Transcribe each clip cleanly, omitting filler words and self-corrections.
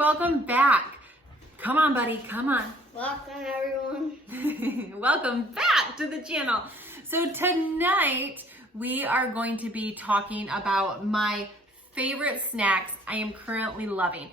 welcome back. Come on, buddy, come on. Welcome, everyone. Welcome back to the channel. So tonight we are going to be talking about my favorite snacks I am currently loving.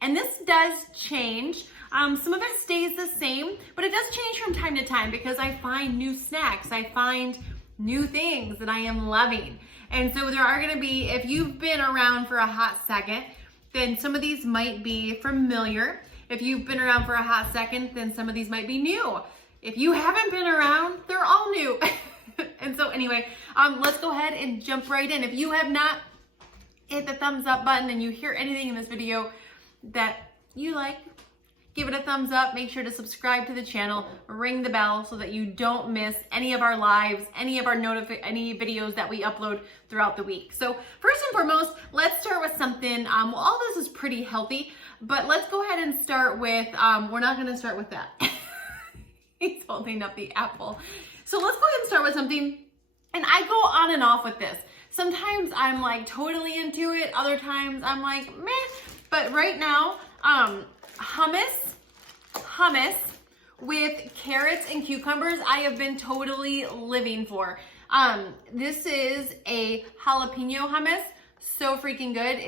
And this does change. Some of it stays the same, but it does change from time to time because I find new snacks. I find new things that I am loving. And so there are gonna be, if you've been around for a hot second, then some of these might be familiar. If you've been around for a hot second, then some of these might be new. If you haven't been around, they're all new. And so anyway, let's go ahead and jump right in. If you have not hit the thumbs up button and you hear anything in this video that you like, give it a thumbs up. Make sure to subscribe to the channel, ring the bell so that you don't miss any of our lives, any of our any videos that we upload throughout the week. So first and foremost, let's start with something, well, all this is pretty healthy, but let's go ahead and start with, we're not gonna start with that. He's holding up the apple. So let's go ahead and start with something, and I go on and off with this. Sometimes I'm like totally into it, other times I'm like, meh, but right now, hummus with carrots and cucumbers, I have been totally living for. This is a jalapeno hummus, so freaking good.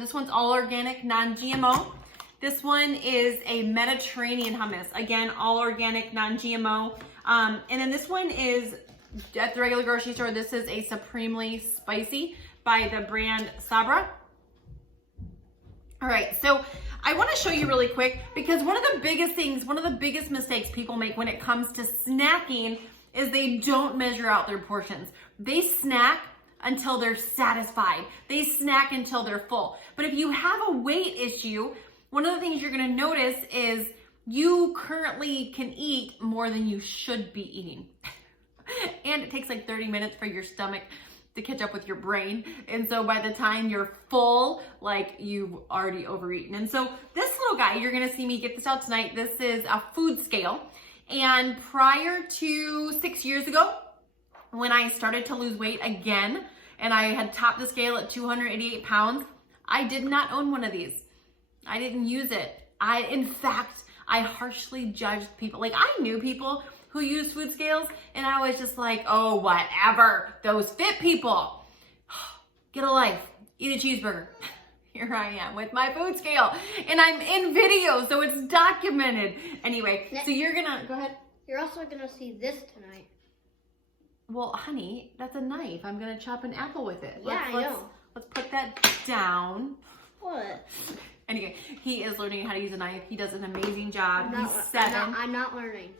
This one's all organic, non-GMO. This one is a Mediterranean hummus, again, all organic, non-GMO. And then this one is at the regular grocery store. This is a supremely spicy by the brand Sabra. All right, so I want to show you really quick because one of the biggest mistakes people make when it comes to snacking is they don't measure out their portions. They snack until they're satisfied. They snack until they're full. But if you have a weight issue, one of the things you're going to notice is you currently can eat more than you should be eating. And it takes like 30 minutes for your stomach to catch up with your brain. And so by the time you're full, like you've already overeaten. And so this little guy, you're gonna see me get this out tonight. This is a food scale. And prior to 6 years ago, when I started to lose weight again, and I had topped the scale at 288 pounds, I did not own one of these. I didn't use it. In fact, I harshly judged people. Like I knew people who use food scales, and I was just like, oh, whatever, those fit people. Get a life, eat a cheeseburger. Here I am with my food scale, and I'm in video, so it's documented. Anyway, so you're gonna, go ahead. You're also gonna see this tonight. Well, honey, that's a knife. I'm gonna chop an apple with it. Yeah, I know. Let's put that down. What? Anyway, he is learning how to use a knife. He does an amazing job. He's 7. I'm not learning.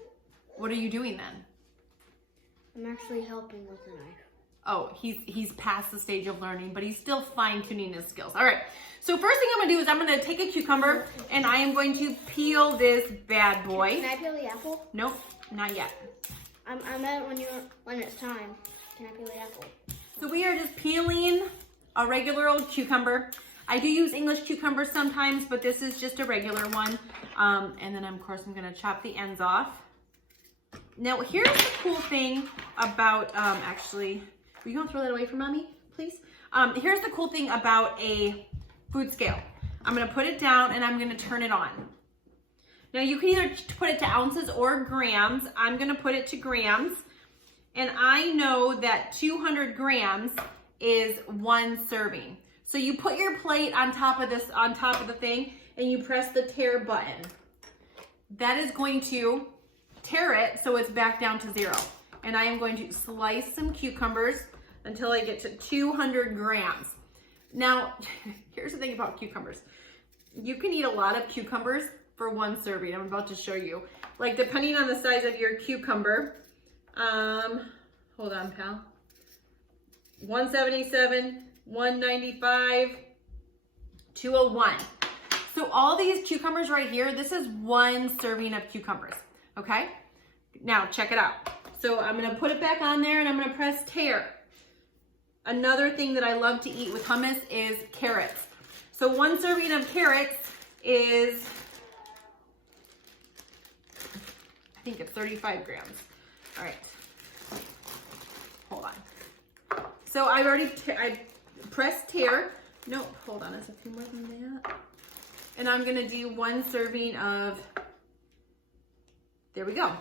What are you doing then? I'm actually helping with the knife. Oh, he's past the stage of learning, but he's still fine-tuning his skills. All right, so first thing I'm gonna do is I'm gonna take a cucumber and I am going to peel this bad boy. Can I peel the apple? Nope, not yet. I meant when it's time. Can I peel the apple? So we are just peeling a regular old cucumber. I do use English cucumbers sometimes, but this is just a regular one. And then of course I'm gonna chop the ends off. Now, here's the cool thing about, actually, will you gonna throw that away for mommy, please? Here's the cool thing about a food scale. I'm gonna put it down and I'm gonna turn it on. Now, you can either put it to ounces or grams. I'm gonna put it to grams. And I know that 200 grams is 1 serving. So you put your plate on top of the thing, and you press the tear button. That is going to tear it so it's back down to 0. And I am going to slice some cucumbers until I get to 200 grams. Now, here's the thing about cucumbers. You can eat a lot of cucumbers for 1 serving. I'm about to show you. Like, depending on the size of your cucumber, hold on, pal. 177, 195, 201. So all these cucumbers right here, this is 1 serving of cucumbers. Okay, now check it out. So I'm gonna put it back on there and I'm gonna press tear. Another thing that I love to eat with hummus is carrots. So 1 serving of carrots is, I think it's 35 grams. All right, hold on. So I pressed tear. Nope, hold on, it's a few more than that. And I'm gonna do 1 serving of, there we go.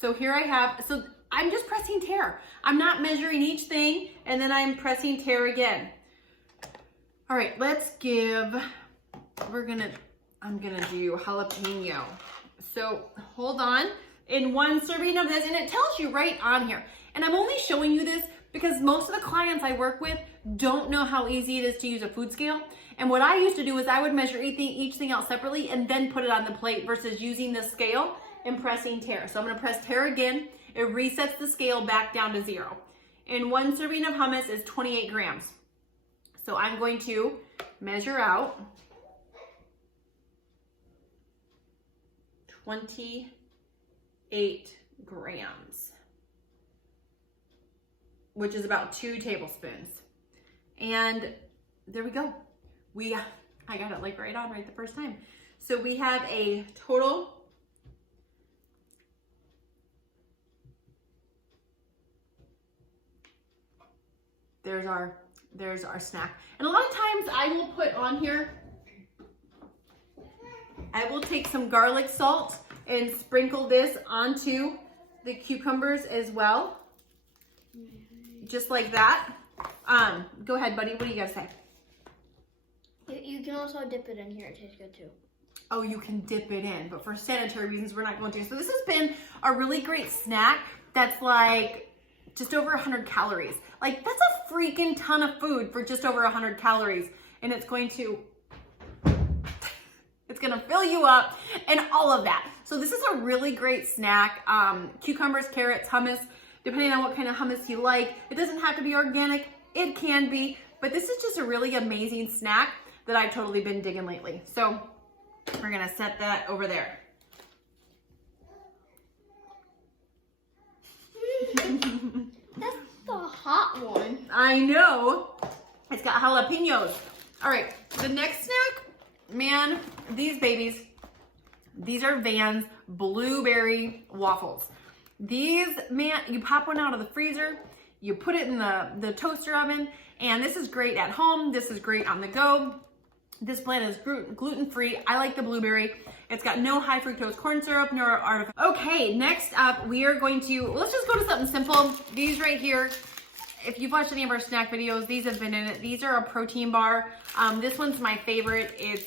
So here I have, so I'm just pressing tear. I'm not measuring each thing, and then I'm pressing tear again. All right, let's give, I'm gonna do jalapeno. So hold on, in 1 serving of this, and it tells you right on here. And I'm only showing you this because most of the clients I work with don't know how easy it is to use a food scale. And what I used to do is I would measure each thing out separately and then put it on the plate versus using the scale and pressing tear. So I'm gonna press tear again. It resets the scale back down to 0. And 1 serving of hummus is 28 grams. So I'm going to measure out 28 grams, which is about 2 tablespoons. And there we go. I got it like right on right the first time. So we have a total there's our snack. And a lot of times I will put on here, I will take some garlic salt and sprinkle this onto the cucumbers as well. Just like that. Go ahead, buddy. What do you guys say? You can also dip it in here. It tastes good too. Oh, you can dip it in, but for sanitary reasons, we're not going to. So this has been a really great snack that's like just over 100 calories. Like that's a freaking ton of food for just over 100 calories. And it's going to fill you up and all of that. So this is a really great snack. Cucumbers, carrots, hummus, depending on what kind of hummus you like. It doesn't have to be organic. It can be, but this is just a really amazing snack that I've totally been digging lately. So we're gonna set that over there. That's the hot one. I know. It's got jalapenos. All right, the next snack, man, these babies, these are Van's blueberry waffles. These, man, you pop one out of the freezer, you put it in the toaster oven, and this is great at home. This is great on the go. This blend is gluten-free. I like the blueberry. It's got no high fructose corn syrup, nor artificial. Okay, next up, we are going to, let's just go to something simple. These right here, if you've watched any of our snack videos, these have been in it. These are a protein bar. This one's my favorite. It's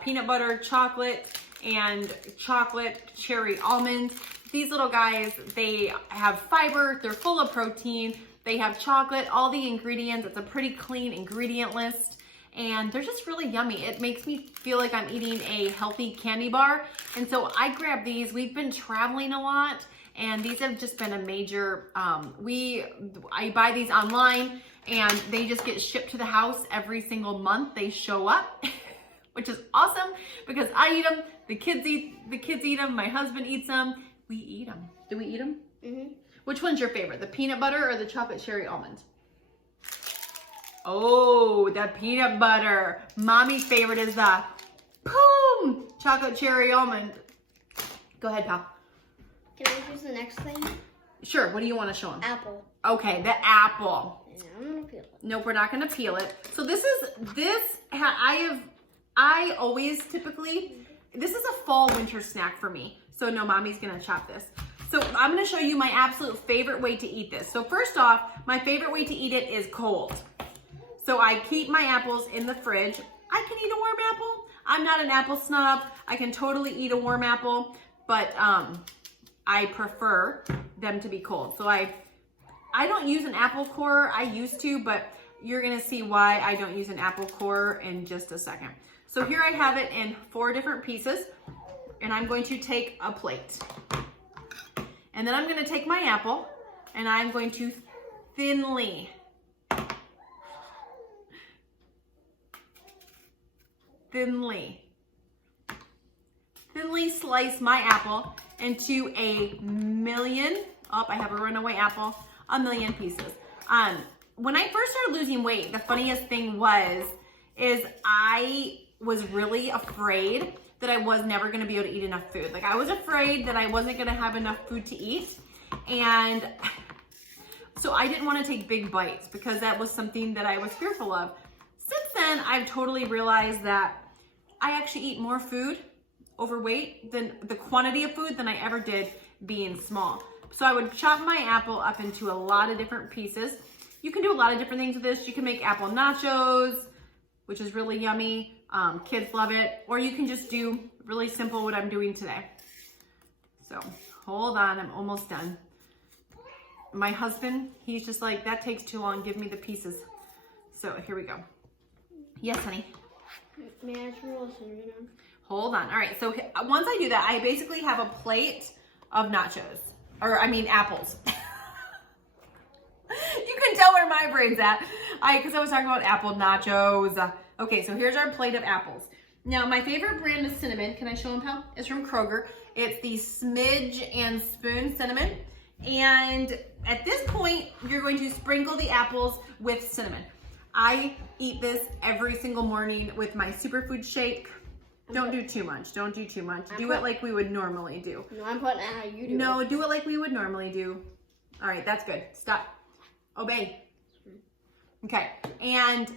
peanut butter, chocolate, and chocolate cherry almonds. These little guys, they have fiber. They're full of protein. They have chocolate, all the ingredients. It's a pretty clean ingredient list. And they're just really yummy. It makes me feel like I'm eating a healthy candy bar. And so I grab these. We've been traveling a lot, and these have just been a major, I buy these online, and they just get shipped to the house every single month. They show up, which is awesome because I eat them, the kids eat them, my husband eats them. We eat them. Do we eat them? Mm-hmm. Which one's your favorite, the peanut butter or the chocolate cherry almond? Oh, the peanut butter. Mommy's favorite is the boom chocolate cherry almond. Go ahead, pal. Can I choose the next thing? Sure. What do you want to show them? Apple. Okay, the apple. Yeah, I'm gonna peel it. Nope, we're not gonna peel it. So this I always typically, this is a fall winter snack for me. So no, mommy's gonna chop this. So I'm gonna show you my absolute favorite way to eat this. So first off, my favorite way to eat it is cold. So I keep my apples in the fridge. I can eat a warm apple. I'm not an apple snob. I can totally eat a warm apple, but I prefer them to be cold. So I don't use an apple core. I used to, but you're gonna see why I don't use an apple core in just a second. So here I have it in 4 different pieces, and I'm going to take a plate. And then I'm gonna take my apple, and I'm going to thinly slice my apple into a million, I have a runaway apple, a million pieces. When I first started losing weight, the funniest thing is I was really afraid that I was never gonna be able to eat enough food. Like I was afraid that I wasn't gonna have enough food to eat. And so I didn't wanna take big bites because that was something that I was fearful of. Since then, I've totally realized that I actually eat more food, overweight, than the quantity of food than I ever did being small. So I would chop my apple up into a lot of different pieces. You can do a lot of different things with this. You can make apple nachos, which is really yummy. Kids love it. Or you can just do really simple what I'm doing today. So hold on, I'm almost done. My husband, he's just like, that takes too long, give me the pieces. So here we go. Yes, honey? May I ask for a cinnamon? Hold on. All right, so once I do that, I basically have a plate of nachos. Or, I mean, apples. You can tell where my brain's at. Because I was talking about apple nachos. Okay, so here's our plate of apples. Now, my favorite brand of cinnamon, can I show them, pal? Is from Kroger. It's the Smidge and Spoon cinnamon. And at this point, you're going to sprinkle the apples with cinnamon. I eat this every single morning with my superfood shake. Don't do too much. Don't do too much. Do it like we would normally do. No, I'm putting it how you do. No, do it like we would normally do. All right, that's good. Stop. Obey. Okay, and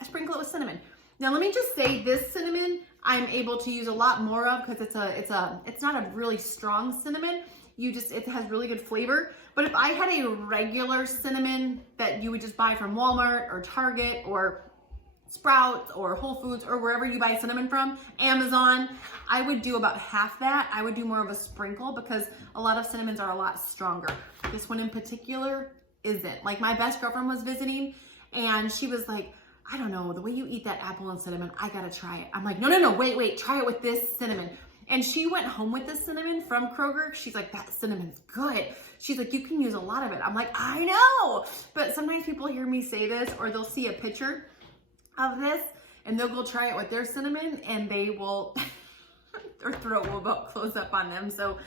I sprinkle it with cinnamon. Now let me just say, this cinnamon I'm able to use a lot more of because it's not a really strong cinnamon. It has really good flavor. But if I had a regular cinnamon that you would just buy from Walmart or Target or Sprouts or Whole Foods or wherever you buy cinnamon from, Amazon, I would do about half that. I would do more of a sprinkle because a lot of cinnamons are a lot stronger. This one in particular isn't. Like, my best girlfriend was visiting and she was like, I don't know, the way you eat that apple and cinnamon, I gotta try it. I'm like, no, wait, try it with this cinnamon. And she went home with this cinnamon from Kroger. She's like, that cinnamon's good. She's like, you can use a lot of it. I'm like, I know. But sometimes people hear me say this, or they'll see a picture of this and they'll go try it with their cinnamon and they will, their throat will about close up on them. So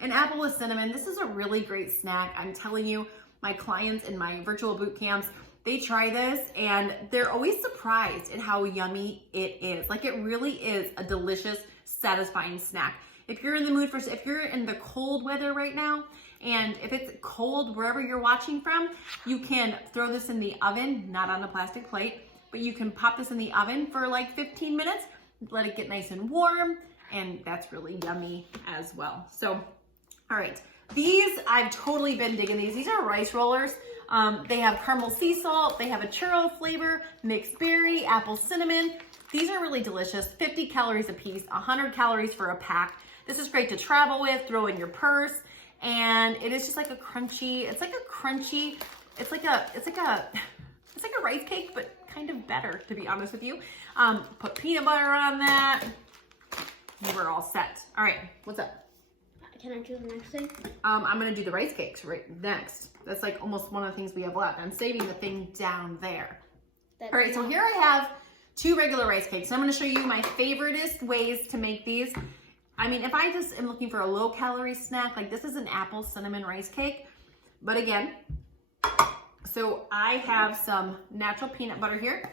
an apple with cinnamon, this is a really great snack. I'm telling you, my clients in my virtual boot camps, they try this and they're always surprised at how yummy it is. Like, it really is a delicious, satisfying snack. If you're in the mood if you're in the cold weather right now, and if it's cold wherever you're watching from, you can throw this in the oven, not on a plastic plate, but you can pop this in the oven for like 15 minutes, let it get nice and warm, and that's really yummy as well. So, all right, these, I've totally been digging these. These are rice rollers. They have caramel sea salt, they have a churro flavor, mixed berry, apple cinnamon. These are really delicious, 50 calories a piece, 100 calories for a pack. This is great to travel with, throw in your purse, and it is just like a crunchy, it's like a rice cake, but kind of better, to be honest with you. Put peanut butter on that, and we're all set. All right, what's up? Can I do the next thing? I'm gonna do the rice cakes right next. That's like almost one of the things we have left. I'm saving the thing down there. All right, so here I have 2 regular rice cakes. I'm gonna show you my favoriteest ways to make these. I mean, if I just am looking for a low calorie snack, like this is an apple cinnamon rice cake. But again, so I have some natural peanut butter here,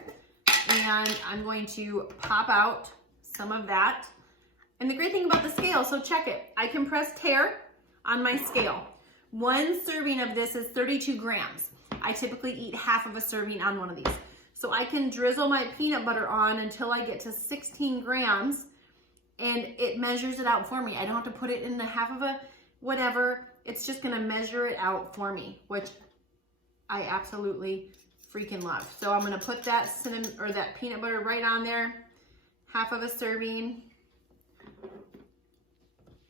and I'm going to pop out some of that. And the great thing about the scale, so check it. I can press tare on my scale. 1 serving of this is 32 grams. I typically eat half of a serving on one of these. So I can drizzle my peanut butter on until I get to 16 grams and it measures it out for me. I don't have to put it in the half of a whatever. It's just gonna measure it out for me, which I absolutely freaking love. So I'm gonna put that cinnamon or that peanut butter right on there, half of a serving.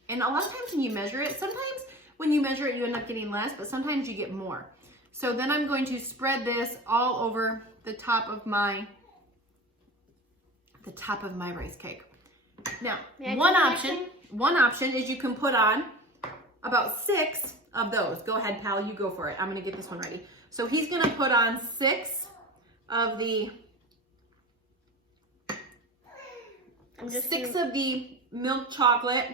And a lot of times when you measure it, sometimes when you measure it, you end up getting less, but sometimes you get more. So then I'm going to spread this all over the top of my rice cake. Now, one option is you can put on about 6 of those. Go ahead, pal, you go for it. I'm gonna get this one ready. So he's gonna put on 6 of the milk chocolate.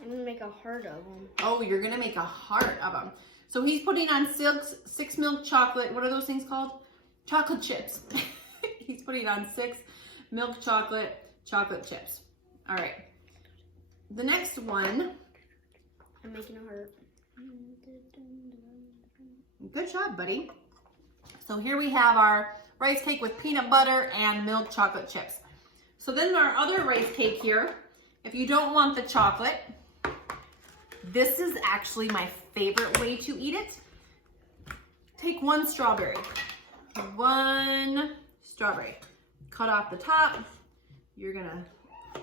I'm gonna make a heart of them. Oh, you're gonna make a heart of them. So he's putting on 6 milk chocolate. What are those things called? Chocolate chips. He's putting on 6 milk chocolate chips. All right. The next one. I'm making a heart. Good job, buddy. So here we have our rice cake with peanut butter and milk chocolate chips. So then our other rice cake here, if you don't want the chocolate, this is actually my favorite way to eat it. Take one strawberry, cut off the top. You're gonna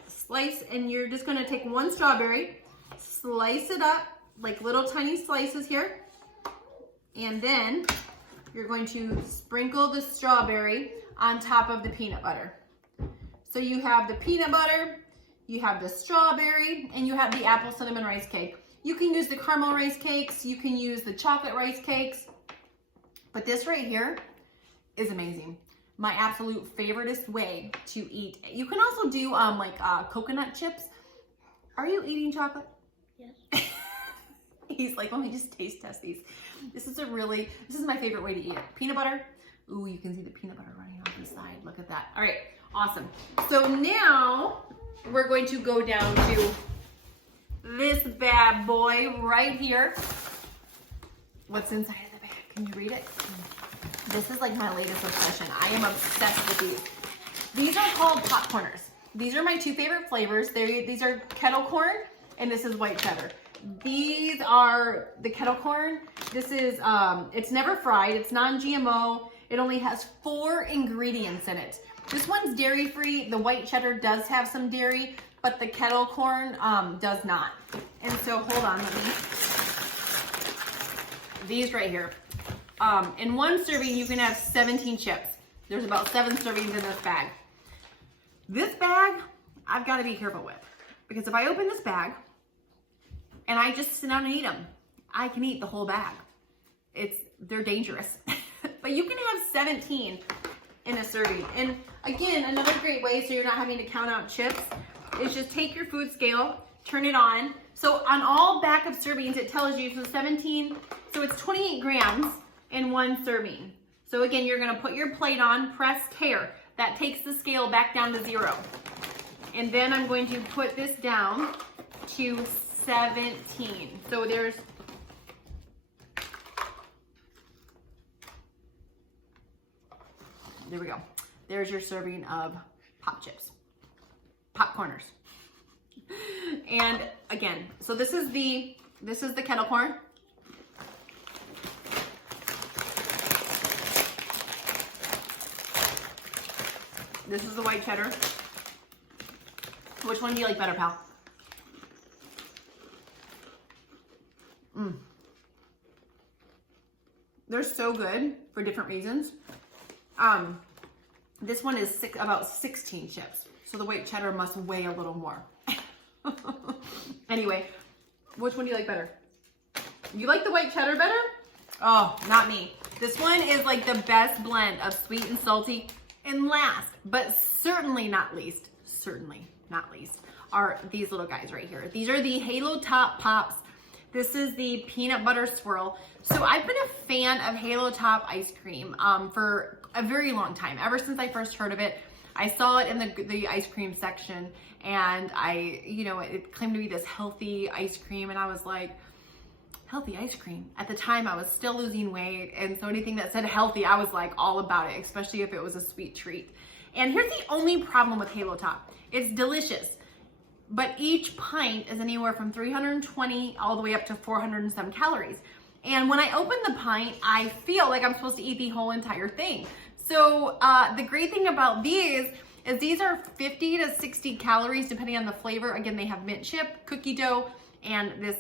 slice, and you're just gonna take one strawberry, slice it up like little tiny slices here, and then you're going to sprinkle the strawberry on top of the peanut butter. So you have the peanut butter, you have the strawberry, and you have the apple cinnamon rice cake. You can use the caramel rice cakes, you can use the chocolate rice cakes, but this right here is amazing. My absolute favoriteest way to eat. You can also do coconut chips. Are you eating chocolate? Yes. He's like, let me just taste test these. This is my favorite way to eat it. Peanut butter. Ooh, you can see the peanut butter running off the side. Look at that. All right, awesome. So now we're going to go down to this bad boy right here. What's inside of the bag? Can you read it? This is like my latest obsession. I am obsessed with these. These are called popcorners. These are my two favorite flavors. These are kettle corn, and this is white cheddar. These are the kettle corn. This is, it's never fried. It's non-GMO. It only has 4 ingredients in it. This one's dairy-free. The white cheddar does have some dairy, but the kettle corn does not. And so, hold on, these right here. In one serving, you can have 17 chips. There's about 7 servings in this bag. This bag, I've got to be careful with, because if I open this bag and I just sit down and eat them, I can eat the whole bag. They're dangerous. But you can have 17 in a serving. And again, another great way, so you're not having to count out chips, is just take your food scale, turn it on. So on all back of servings, it tells you, so 17, so it's 28 grams in one serving. So again, you're gonna put your plate on, press tear. That takes the scale back down to 0. And then I'm going to put this down to 17. So there we go. There's your serving of pop chips, popcorners. And again, so this is the kettle corn. This is the white cheddar. Which one do you like better, pal? They're so good for different reasons. This one is about 16 chips. So the white cheddar must weigh a little more. Anyway, which one do you like better? You like the white cheddar better? Oh, not me. This one is like the best blend of sweet and salty. And last, but certainly not least, are these little guys right here. These are the Halo Top Pops. This is the peanut butter swirl. So I've been a fan of Halo Top ice cream for a very long time. Ever since I first heard of it, I saw it in the ice cream section, and it claimed to be this healthy ice cream, and I was like, healthy ice cream. At the time, I was still losing weight, and so anything that said healthy, I was like all about it, especially if it was a sweet treat. And here's the only problem with Halo Top. It's delicious, but each pint is anywhere from 320 all the way up to 400 and some calories. And when I open the pint, I feel like I'm supposed to eat the whole entire thing. So the great thing about these is these are 50 to 60 calories depending on the flavor. Again, they have mint chip, cookie dough, and this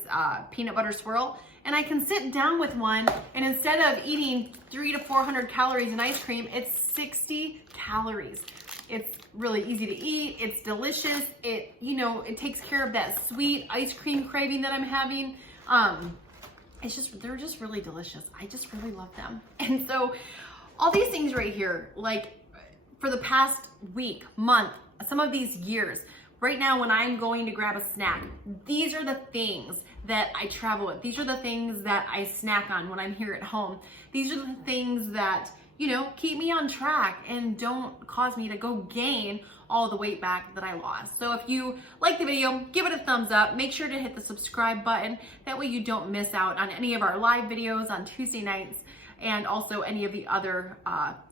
peanut butter swirl. And I can sit down with one, and instead of eating 300 to 400 calories in ice cream, it's 60 calories. It's really easy to eat. It's delicious. It takes care of that sweet ice cream craving that I'm having. They're just really delicious. I just really love them. And so all these things right here, like for the past week, month, some of these years, right now when I'm going to grab a snack, these are the things that I travel with. These are the things that I snack on when I'm here at home. These are the things that, keep me on track and don't cause me to go gain all the weight back that I lost. So if you like the video, give it a thumbs up. Make sure to hit the subscribe button. That way you don't miss out on any of our live videos on Tuesday nights, and also any of the other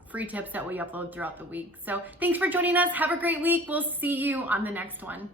free tips that we upload throughout the week. So thanks for joining us. Have a great week. We'll see you on the next one.